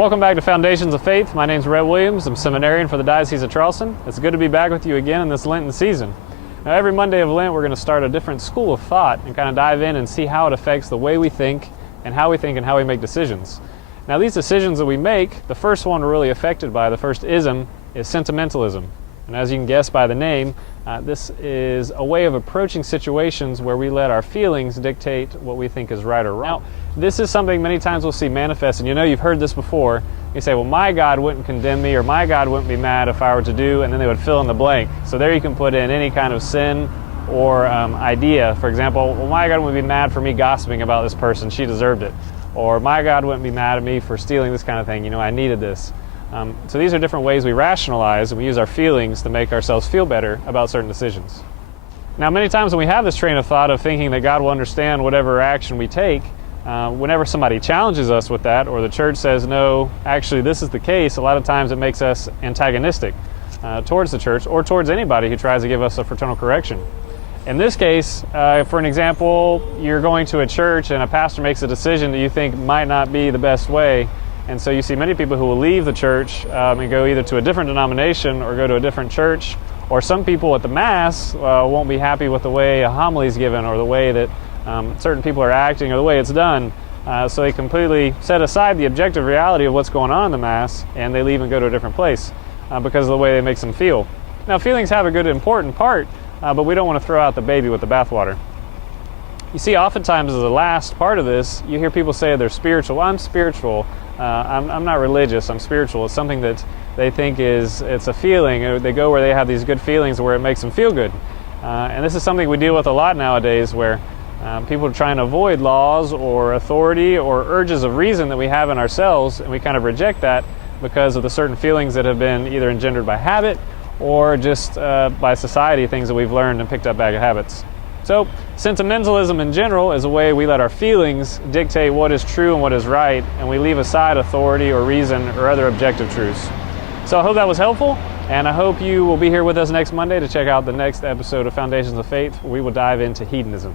Welcome back to Foundations of Faith. My name's Rhett Williams. I'm seminarian for the Diocese of Charleston. It's good to be back with you again in this Lenten season. Now, every Monday of Lent, we're going to start a different school of thought and kind of dive in and see how it affects the way we think and how we make decisions. Now, these decisions that we make, the first one we're really affected by, the first ism, is sentimentalism. And as you can guess by the name, this is a way of approaching situations where we let our feelings dictate what we think is right or wrong. Now, this is something many times we'll see manifest, and you know you've heard this before. You say, well, my God wouldn't condemn me, or my God wouldn't be mad if I were to do, and then they would fill in the blank. So there you can put in any kind of sin or idea. For example, well, my God wouldn't be mad for me gossiping about this person, she deserved it. Or my God wouldn't be mad at me for stealing this kind of thing, you know, I needed this. So these are different ways we rationalize and we use our feelings to make ourselves feel better about certain decisions. Now, many times when we have this train of thought of thinking that God will understand whatever action we take, whenever somebody challenges us with that, or the church says, no, actually this is the case, a lot of times it makes us antagonistic towards the church or towards anybody who tries to give us a fraternal correction. In this case, for an example, you're going to a church and a pastor makes a decision that you think might not be the best way. And so you see many people who will leave the church and go either to a different denomination or go to a different church, or some people at the Mass won't be happy with the way a homily is given or the way that certain people are acting or the way it's done. So they completely set aside the objective reality of what's going on in the Mass and they leave and go to a different place because of the way it makes them feel. Now, feelings have a good important part, but we don't want to throw out the baby with the bathwater. You see, oftentimes as the last part of this, you hear people say they're spiritual. Well, I'm spiritual. I'm not religious, I'm spiritual. It's something that they think it's a feeling. They go where they have these good feelings where it makes them feel good. And this is something we deal with a lot nowadays where people are trying to avoid laws or authority or urges of reason that we have in ourselves, and we kind of reject that because of the certain feelings that have been either engendered by habit or just by society, things that we've learned and picked up bad habits. So, sentimentalism in general is a way we let our feelings dictate what is true and what is right, and we leave aside authority or reason or other objective truths. So I hope that was helpful, and I hope you will be here with us next Monday to check out the next episode of Foundations of Faith, where we will dive into hedonism.